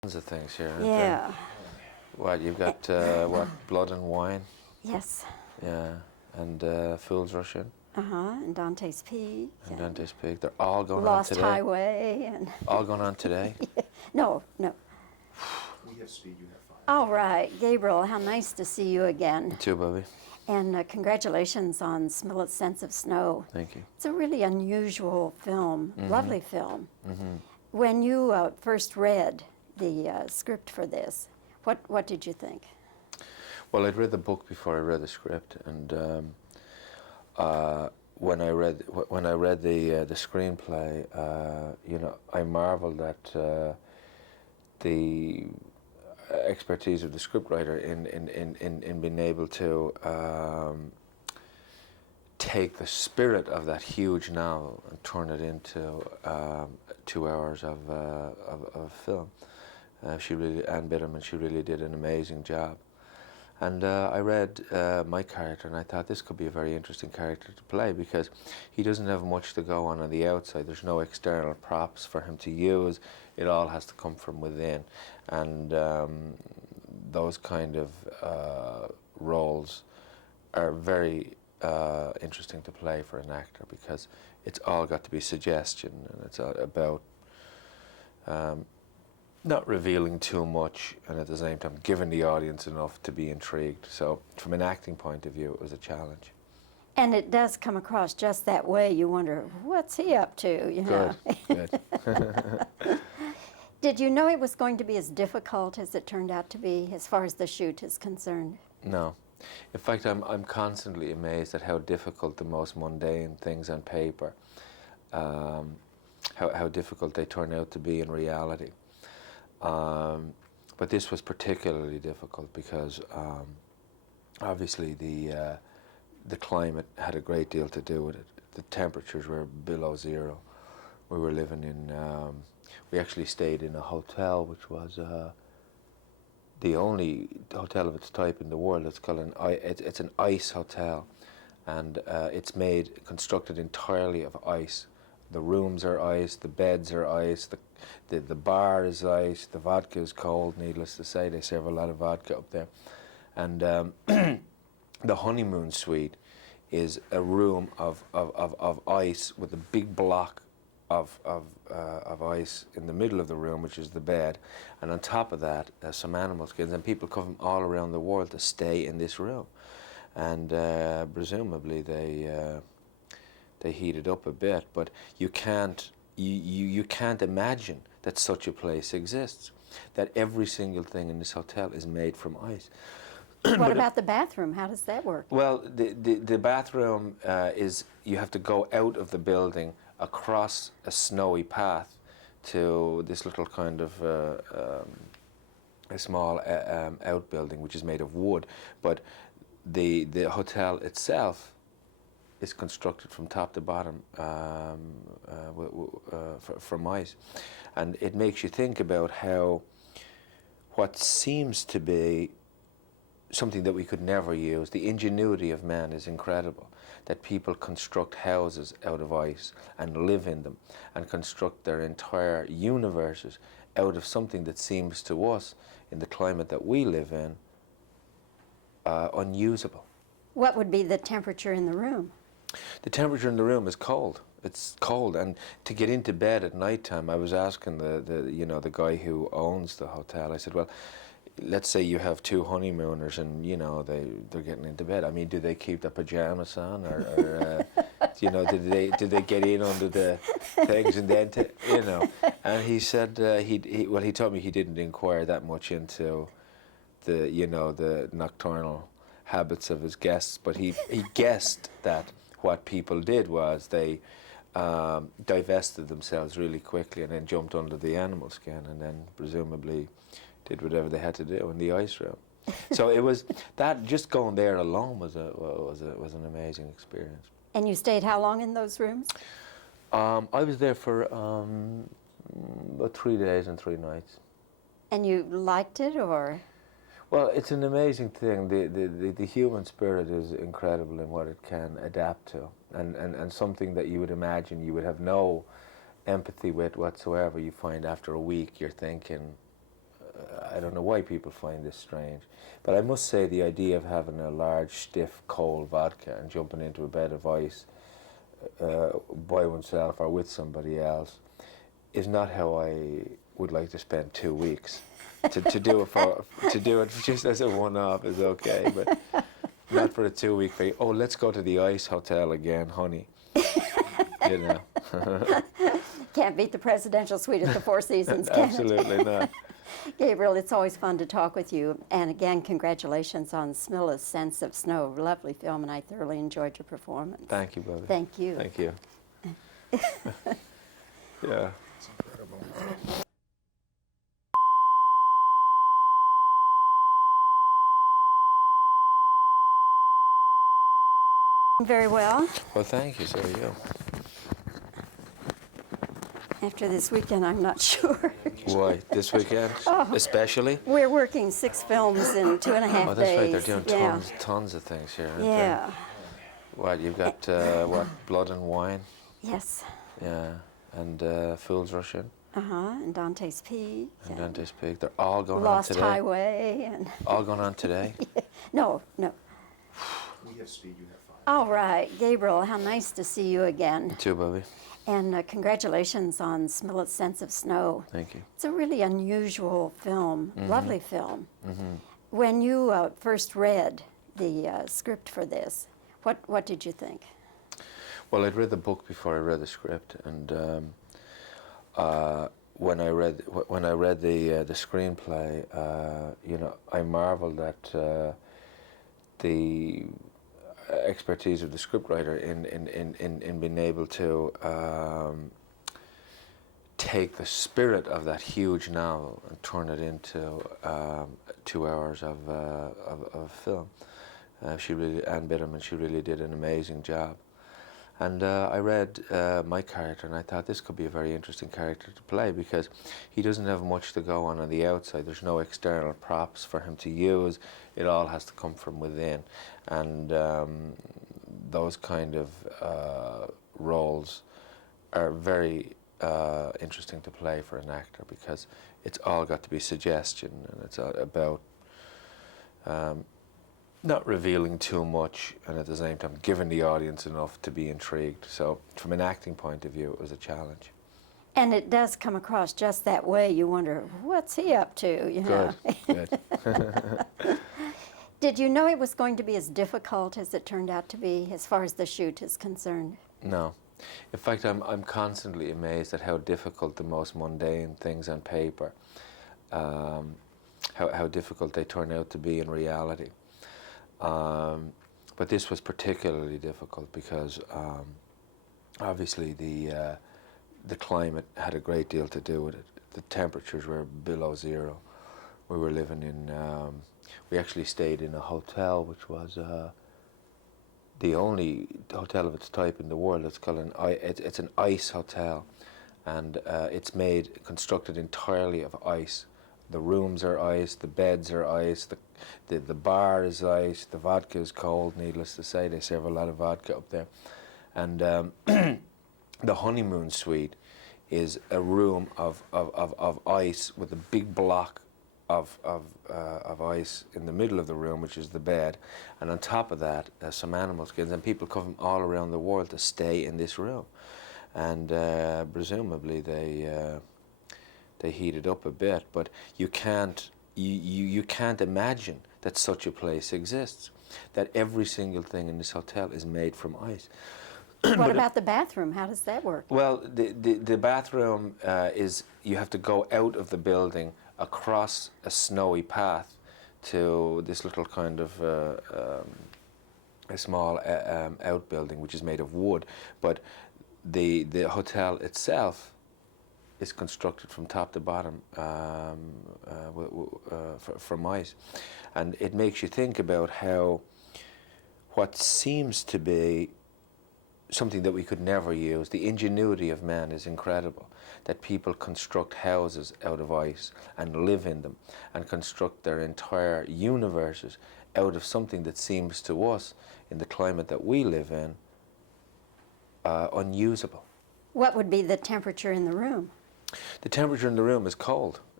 Tons of things here, aren't Yeah. there? What, you've got, what, Blood and Wine? Yes. Yeah, and Fool's Rush In, And Dante's Peak. and Dante's Peak. They're all going on Lost today. Highway. And All going on today? no, no. We have speed, you have fire. All right, Gabriel, how nice to see you again. You too, Bobbie. And congratulations on Smilla's Sense of Snow. Thank you. It's a really unusual film, lovely film. Mm-hmm. When you first read the script for this, what did you think? Well, I'd read the book before I read the script, and when I read the screenplay, you know, I marveled at the expertise of the scriptwriter in being able to take the spirit of that huge novel and turn it into 2 hours of film. Anne Bitterman, she really did an amazing job. And I read my character, and I thought this could be a very interesting character to play because he doesn't have much to go on the outside. There's no external props for him to use. It all has to come from within. And those kind of roles are very interesting to play for an actor because it's all got to be suggestion, and it's about not revealing too much, and at the same time giving the audience enough to be intrigued. So from an acting point of view, it was a challenge. And it does come across just that way. You wonder, what's he up to? You know? Good, good. Did you know it was going to be as difficult as it turned out to be as far as the shoot is concerned? No. In fact, I'm constantly amazed at how difficult the most mundane things on paper, how difficult they turn out to be in reality. But this was particularly difficult because obviously the climate had a great deal to do with it. The temperatures were below zero. We were living in, we actually stayed in a hotel which was the only hotel of its type in the world. It's called it's an ice hotel, and it's constructed entirely of ice. The rooms are ice, the beds are ice, the bar is ice, the vodka is cold, needless to say. They serve a lot of vodka up there. And the honeymoon suite is a room of ice with a big block of ice in the middle of the room, which is the bed. And on top of that, some animal skins, and people come from all around the world to stay in this room. And presumably they heat it up a bit, but you can't imagine that such a place exists, that every single thing in this hotel is made from ice. What about the bathroom? How does that work? Well, the bathroom is, you have to go out of the building across a snowy path to this little kind of a small outbuilding which is made of wood, but the hotel itself is constructed from top to bottom from ice. And it makes you think about how what seems to be something that we could never use, the ingenuity of man is incredible, that people construct houses out of ice and live in them and construct their entire universes out of something that seems to us, in the climate that we live in, unusable. What would be the temperature in the room? The temperature in the room is cold. It's cold, and to get into bed at night time, I was asking the guy who owns the hotel. I said, well, let's say you have two honeymooners, and they're getting into bed. I mean, do they keep their pajamas on, or did they get in under the things and then And he said he told me he didn't inquire that much into the nocturnal habits of his guests, but he guessed that what people did was they divested themselves really quickly and then jumped under the animal skin and then presumably did whatever they had to do in the ice room. So it was that, just going there alone was an amazing experience. And you stayed how long in those rooms? I was there for about 3 days and 3 nights. And you liked it, or? Well, it's an amazing thing. The human spirit is incredible in what it can adapt to, and something that you would imagine you would have no empathy with whatsoever. You find after a week you're thinking, I don't know why people find this strange, but I must say the idea of having a large, stiff, cold vodka and jumping into a bed of ice by oneself or with somebody else is not how I would like to spend 2 weeks. to do it just as a one-off is okay, but not for a 2-week thing. Oh, let's go to the ice hotel again, honey. You know. Can't beat the presidential suite at the Four Seasons, can it? Absolutely not. Gabriel, it's always fun to talk with you. And again, congratulations on Smilla's Sense of Snow. Lovely film, and I thoroughly enjoyed your performance. Thank you, Bobbie. Thank you. Thank you. Yeah. It's incredible. Very well. Well, thank you. So are you. After this weekend, I'm not sure. Why? This weekend? Especially? We're working 6 films in 2.5 days. Oh, that's right. They're doing Yeah. tons of things here, aren't Yeah. they? What, you've got, what, Blood and Wine? Yes. Yeah. And Fools Rush In? And Dante's Peak. And Dante's Peak. They're all going Lost on today? Highway. And All going on today? no. We have speed, you have fire. All right, Gabriel, how nice to see you again. You too, Bobbie. And congratulations on Smilla's Sense of Snow. Thank you. It's a really unusual film, lovely film. When you first read the script for this, what did you think? Well, I'd read the book before I read the script, and when I read the screenplay, you know, I marveled at the expertise of the scriptwriter in being able to take the spirit of that huge novel and turn it into 2 hours of film. Anne Bitterman, she really did an amazing job. And I read my character, and I thought this could be a very interesting character to play because he doesn't have much to go on the outside. There's no external props for him to use. It all has to come from within. And those kind of roles are very interesting to play for an actor because it's all got to be suggestion, and it's about not revealing too much and at the same time giving the audience enough to be intrigued. So from an acting point of view, it was a challenge. And it does come across just that way. You wonder, what's he up to? You know? Good. Did you know it was going to be as difficult as it turned out to be as far as the shoot is concerned? No. In fact, I'm constantly amazed at how difficult the most mundane things on paper, how difficult they turn out to be in reality. But this was particularly difficult because obviously the climate had a great deal to do with it. The temperatures were below zero. We were living in, we actually stayed in a hotel which was the only hotel of its type in the world. It's called it's an ice hotel, and it's constructed entirely of ice. The rooms are ice, the beds are ice, the bar is ice, the vodka is cold, needless to say. They serve a lot of vodka up there. And the honeymoon suite is a room of ice with a big block of ice in the middle of the room, which is the bed. And on top of that, some animal skins, and people come from all around the world to stay in this room. And presumably they heat it up a bit, but you can't imagine that such a place exists, that every single thing in this hotel is made from ice. What about the bathroom? How does that work? Well, the bathroom is, you have to go out of the building across a snowy path to this little kind of a small outbuilding which is made of wood, but the hotel itself is constructed from top to bottom from ice. And it makes you think about how what seems to be something that we could never use, the ingenuity of man is incredible, that people construct houses out of ice and live in them and construct their entire universes out of something that seems to us, in the climate that we live in, unusable. What would be the temperature in the room? The temperature in the room is cold.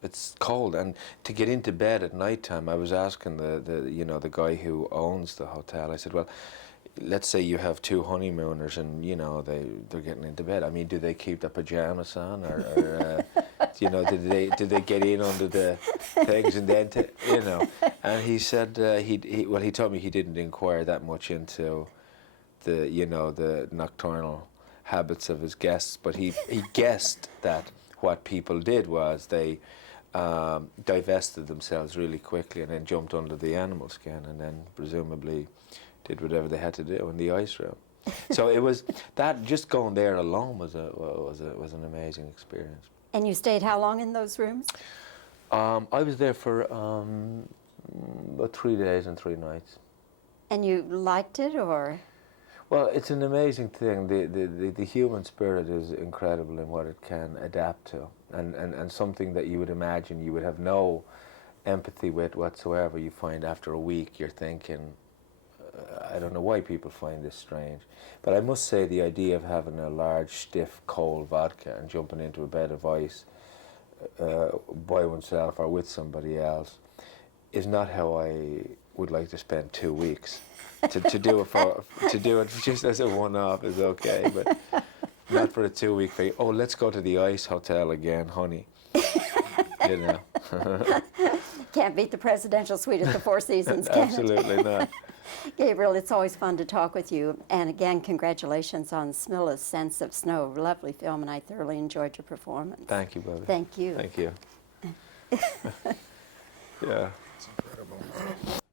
It's cold, and to get into bed at night time, I was asking the guy who owns the hotel. I said, well, let's say you have two honeymooners, and they're getting into bed. I mean, do they keep their pajamas on, or did they get in under the things and then And he said he told me he didn't inquire that much into the nocturnal habits of his guests, but he guessed that what people did was they divested themselves really quickly and then jumped under the animal skin and then presumably did whatever they had to do in the ice room. So it was that, just going there alone was an amazing experience. And you stayed how long in those rooms? I was there for about 3 days and 3 nights. And you liked it, or? Well, it's an amazing thing. The human spirit is incredible in what it can adapt to, and something that you would imagine you would have no empathy with whatsoever. You find after a week you're thinking, I don't know why people find this strange, but I must say the idea of having a large, stiff, cold vodka and jumping into a bed of ice by oneself or with somebody else is not how I would like to spend 2 weeks. To do it just as a one-off is okay, but not for a 2-week thing. Oh, let's go to the ice hotel again, honey. Can't beat the presidential suite at the Four Seasons, can it? Absolutely not. Gabriel, it's always fun to talk with you. And again, congratulations on Smilla's Sense of Snow. Lovely film, and I thoroughly enjoyed your performance. Thank you, Bobbie. Thank you. Thank you. Yeah. It's incredible.